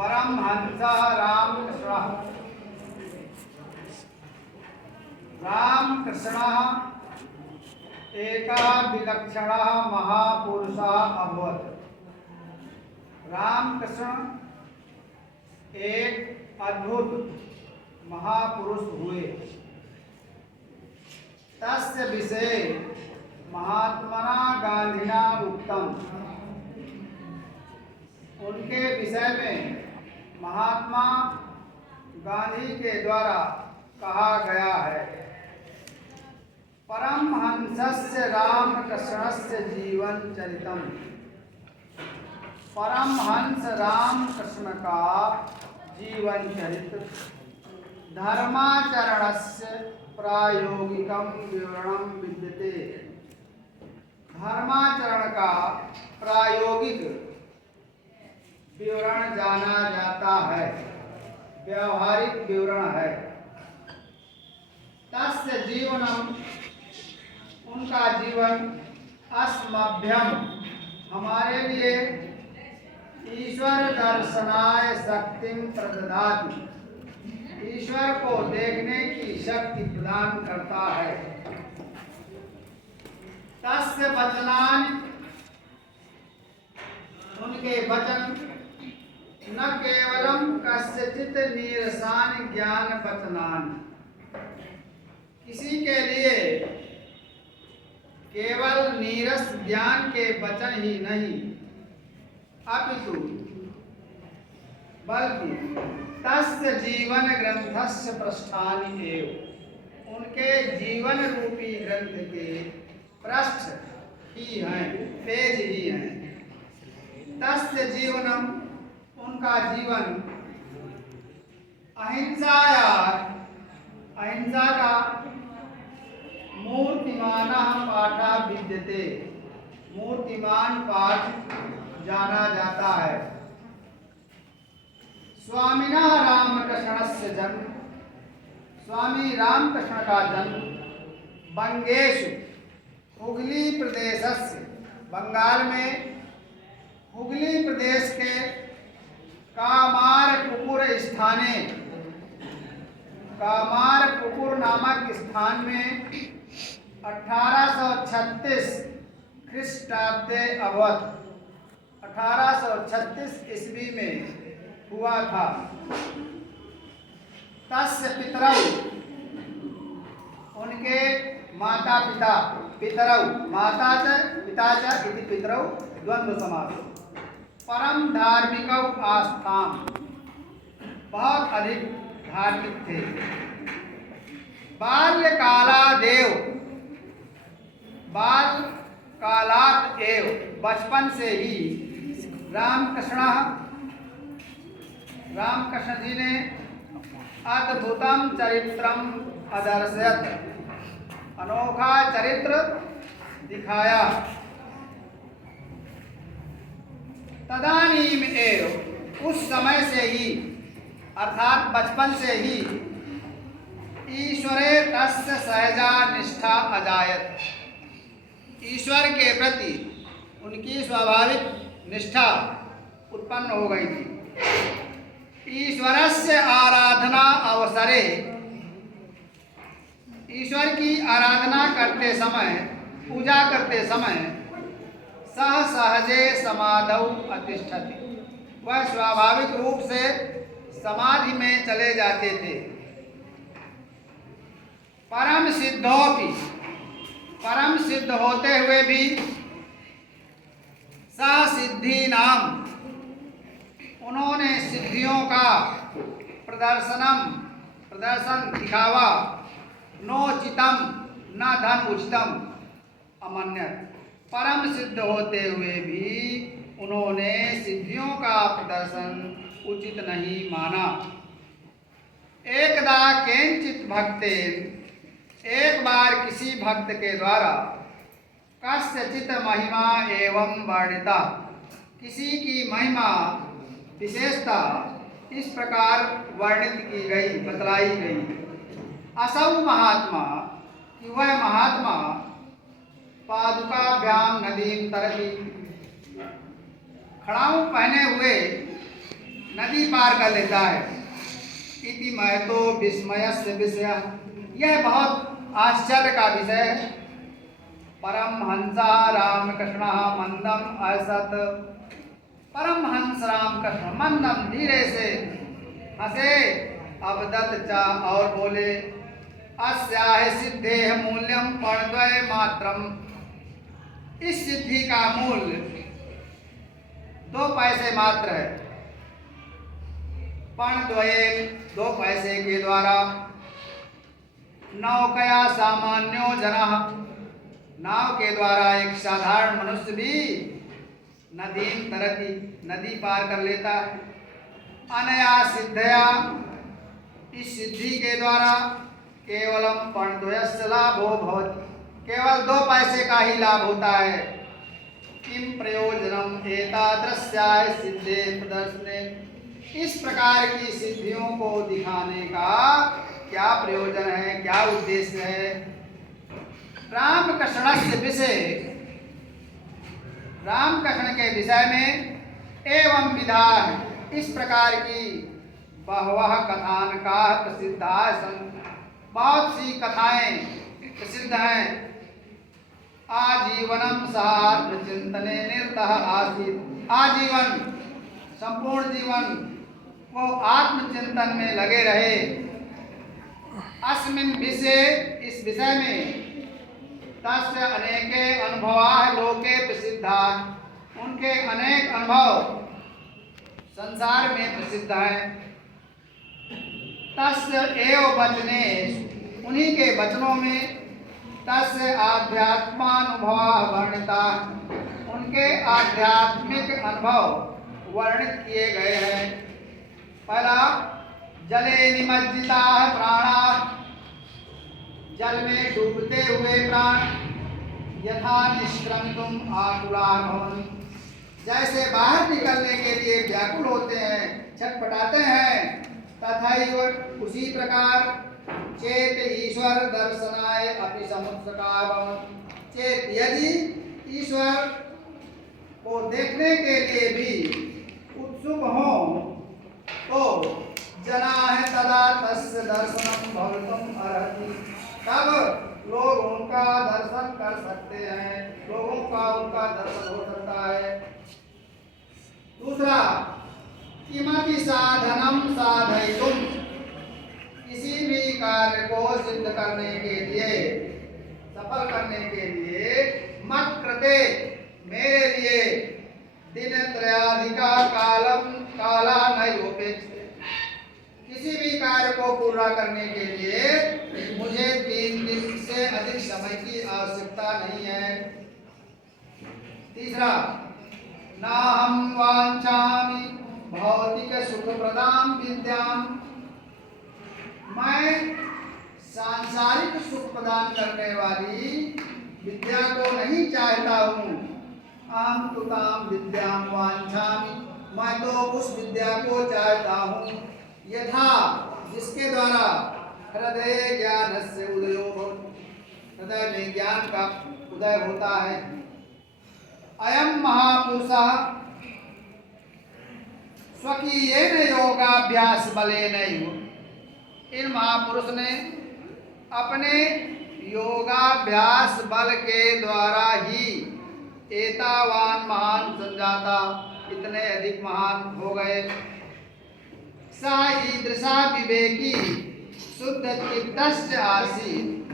परमहंस रामकृष्ण एका विलक्षण महापुरुष अभवत्। रामकृष्ण एक अद्भुत महापुरुष हुए। तस्य विषये महात्मना गांधिना उक्तम। उनके विषय में महात्मा गांधी के द्वारा कहा गया है। परमहंसस्य रामकृष्णस्य जीवन चरितम। परमहंस रामकृष्ण का जीवन चरित्र धर्माचरणस्य प्रायोगिकम विवरणम विद्यते। धर्माचरण का प्रायोगिक विवरण जाना जाता है, व्यावहारिक विवरण है। तस्य जीवनम, उनका जीवन अस्मभ्यम, हमारे लिए ईश्वर दर्शनाय शक्तिं प्रददाति, ईश्वर को देखने की शक्ति प्रदान करता है। तस्य वचनानि, उनके वचन न केवलम कस्यचित् नीरसानि ज्ञान वचनानि, किसी के लिए केवल नीरस ज्ञान के वचन ही नहीं, अपितु बल्कि तस्य जीवन ग्रंथस्य पृष्ठानि एव, उनके जीवन रूपी ग्रंथ के पृष्ठ ही हैं, पेज ही हैं। तस्य जीवनम, उनका जीवन अहिंसा का मूर्तिमान पाठा विद्यते, मूर्तिमान पाठ जाना जाता है। स्वामिना रामकृष्णस्य जन्म, स्वामी रामकृष्ण का जन्म बंगेशु, हुगली प्रदेशस्य, बंगाल में हुगली प्रदेश के कामारपुकुर स्थाने, कामारपुकुर नामक स्थान में 1836 ख्रीष्टाब्दे अवध, 1836 ईस्वी में हुआ था। तस्य पितरौ, उनके माता पिता, पितरौ माता च पिता च इति पितरौ द्वंद्व समास। परम धार्मिक आस्थां, बहुत अधिक धार्मिक थे। बाल्यकालादेव, बाल कालात एव, बचपन से ही रामकृष्ण जी ने अद्भुतम चरित्रम अदर्शयत, अनोखा चरित्र दिखाया। तदानीम एव, उस समय से ही, अर्थात बचपन से ही, ईश्वरे तस्य सहजा निष्ठा अजायत, ईश्वर के प्रति उनकी स्वाभाविक निष्ठा उत्पन्न हो गई थी। ईश्वरस्य आराधना अवसरे, ईश्वर की आराधना करते समय, पूजा करते समय, सह सहजे समाधौ अतिष्ठति, वह स्वाभाविक रूप से समाधि में चले जाते थे। परम सिद्धोपि, परम सिद्ध होते हुए भी, सा सिद्धि नाम, उन्होंने सिद्धियों का प्रदर्शन दिखावा, नोचितम, न धन उचितम अमन्यत, परम सिद्ध होते हुए भी उन्होंने सिद्धियों का प्रदर्शन उचित नहीं माना। एकदा केंचित भक्तेन, एक बार किसी भक्त के द्वारा, कस्यचित महिमा एवं वर्णिता, किसी की महिमा विशेषता इस प्रकार वर्णित की गई, बतलाई गई। असौ महात्मा, कि वह महात्मा पादुकाभ्याम नदीम तरति, खड़ाऊ पहने हुए नदी पार कर लेता है। इति महतो विस्मयस्य विषय, यह बहुत आश्चर्य का विषय है। परमहंसा रामकृष्ण मंदम असत, परमहंस रामकृष्ण मंदम धीरे से हंसे, अवदत चा और बोले, अस्याह सिद्धेह मूल्यम पर्णद्वय मात्रम, इस सिद्धि का मूल्य 2 पैसे मात्र है। पर्णद्वये 2 पैसे के द्वारा, नौकया सामान्यो जनः, नाव के द्वारा एक साधारण मनुष्य भी नदीम तरती, नदी पार कर लेता है। अनया सिद्धया, इस सिद्धि के द्वारा केवलम पर्णद्वयस्य लाभो भवति, केवल 2 पैसे का ही लाभ होता है। किम प्रयोजनम एतादृश्याय सिद्धे प्रदर्शने, इस प्रकार की सिद्धियों को दिखाने का क्या प्रयोजन है, क्या उद्देश्य है। रामकृष्णस्य विषय, रामकृष्ण के विषय में एवं विधा, इस प्रकार की बहवह कथान का प्रसिद्धा सन, बहुत सी कथाएं प्रसिद्ध हैं। आजीवनम सात्मचिंतने निरतः आसीत्, आजीवन संपूर्ण जीवन वो आत्मचिंतन में लगे रहे। अस्मिन् विषय, इस विषय में, तस्य अनेके अनुभवाः लोके प्रसिद्धा, उनके अनेक अनुभव संसार में प्रसिद्ध हैं। तस्य एव वचने, उन्हीं के वचनों में, तस्य आध्यात्मानुभवाः वर्णिता, उनके आध्यात्मिक अनुभव वर्णित किए गए हैं। पहला, जले निमज्जिताः प्राणाः, जल में डूबते हुए प्राण, यथा निष्क्रन्तुम् आकुलाः भवन्ति, जैसे बाहर निकलने के लिए व्याकुल होते हैं, छटपटाते हैं, तथैव उसी प्रकार चेत ईश्वर दर्शनाय अपि समुत्सुकाः भवन्ति, चेत यदि ईश्वर को देखने के लिए भी उत्सुक हो तो जनाः तदा तस्य दर्शनं भवितुम् अर्हति, तब लोग उनका दर्शन कर सकते हैं, लोगों का उनका दर्शन हो सकता है। दूसरा, किमपि साधनम साधयितुम, किसी भी कार्य को सिद्ध करने के लिए, सफल करने के लिए, मत कृते, मेरे लिए, दिनत्रयाधिका कालम काला नैवोपेक्षते, किसी भी कार्य को पूरा करने के लिए मुझे 3 दिन से अधिक समय की आवश्यकता नहीं है। तीसरा, नाहं वाञ्छामि भौतिक सुख प्रदाम विद्याम, मैं सांसारिक सुख प्रदान करने वाली विद्या को नहीं चाहता हूँ। अहं तु तां विद्यां वाञ्छामि, मैं तो उस विद्या को चाहता हूँ, यथा जिसके द्वारा हृदय ज्ञानस्य उदयो भवति, हृदय में ज्ञान का उदय होता है। अयम महापुरुषः स्वकीयेन योगाभ्यास बलेनैव, इन महापुरुष ने अपने योगाभ्यास बल के द्वारा ही एतावान महान संजाता, इतने अधिक महान हो गए। सा ईदृशा विवेकी शुद्ध चित्तस्य आसीत्,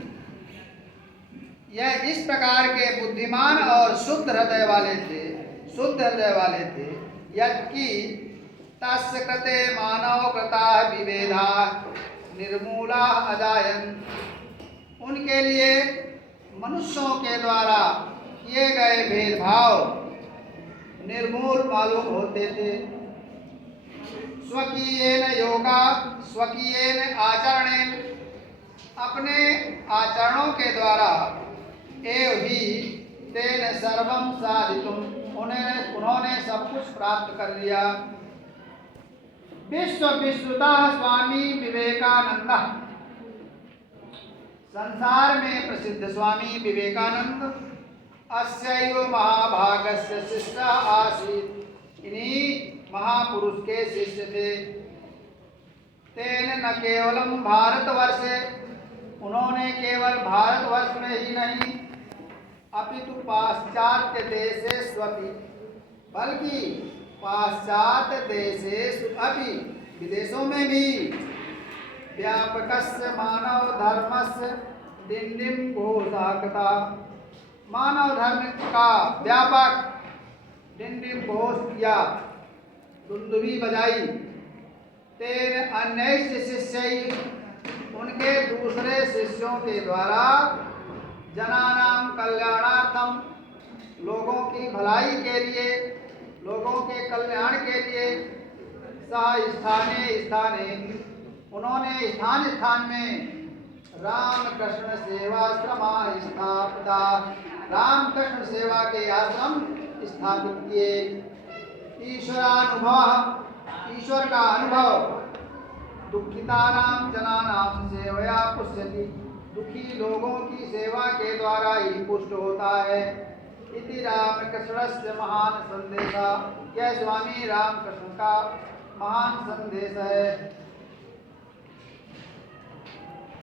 यह इस प्रकार के बुद्धिमान और शुद्ध हृदय वाले थे, शुद्ध हृदय वाले थे। यत्कि तस्य कृते मानव कृता विभेदा निर्मूला अजायन, उनके लिए मनुष्यों के द्वारा किए गए भेदभाव निर्मूल मालूम होते थे। स्वकीयेन योगा स्वकीयेन आचरणेन, अपने आचरणों के द्वारा, एव ही तेन सर्वं साधितुम, उन्होंने सब कुछ प्राप्त कर लिया। विश्व विश्रुतः स्वामी विवेकानंद, संसार में प्रसिद्ध स्वामी विवेकानंद अस्यैव महाभागस्य शिष्य आसीत्, इन्हीं महापुरुष के शिष्य थे। तेन न केवलम भारतवर्षे, उन्होंने केवल भारतवर्ष में ही नहीं अपितु पाश्चात्य देशेष्वपि, बल्कि पाश्चात्य देशेषु अपि, विदेशों में भी व्यापकस्य मानव धर्मस्य डिंडिम घोषाकता, मानव धर्म का व्यापक डिंडिम घोष किया, दुंदुभी बजाई। तेन अन्य शिष्य, उनके दूसरे शिष्यों के द्वारा जनानाम कल्याणार्थम, लोगों की भलाई के लिए, लोगों के कल्याण के लिए, सह स्थाने स्थाने, उन्होंने स्थान स्थान में रामकृष्ण सेवाश्रमा स्थापिता, रामकृष्ण सेवा के आश्रम स्थापित किए। ईश्वरानुभव, ईश्वर का अनुभव दुखितानाम जनानाम सेवया पुष्यति, दुखी लोगों की सेवा के द्वारा ही पुष्ट होता है। इति रामकृष्णस्य महान संदेशा, यह स्वामी रामकृष्ण का महान संदेश है।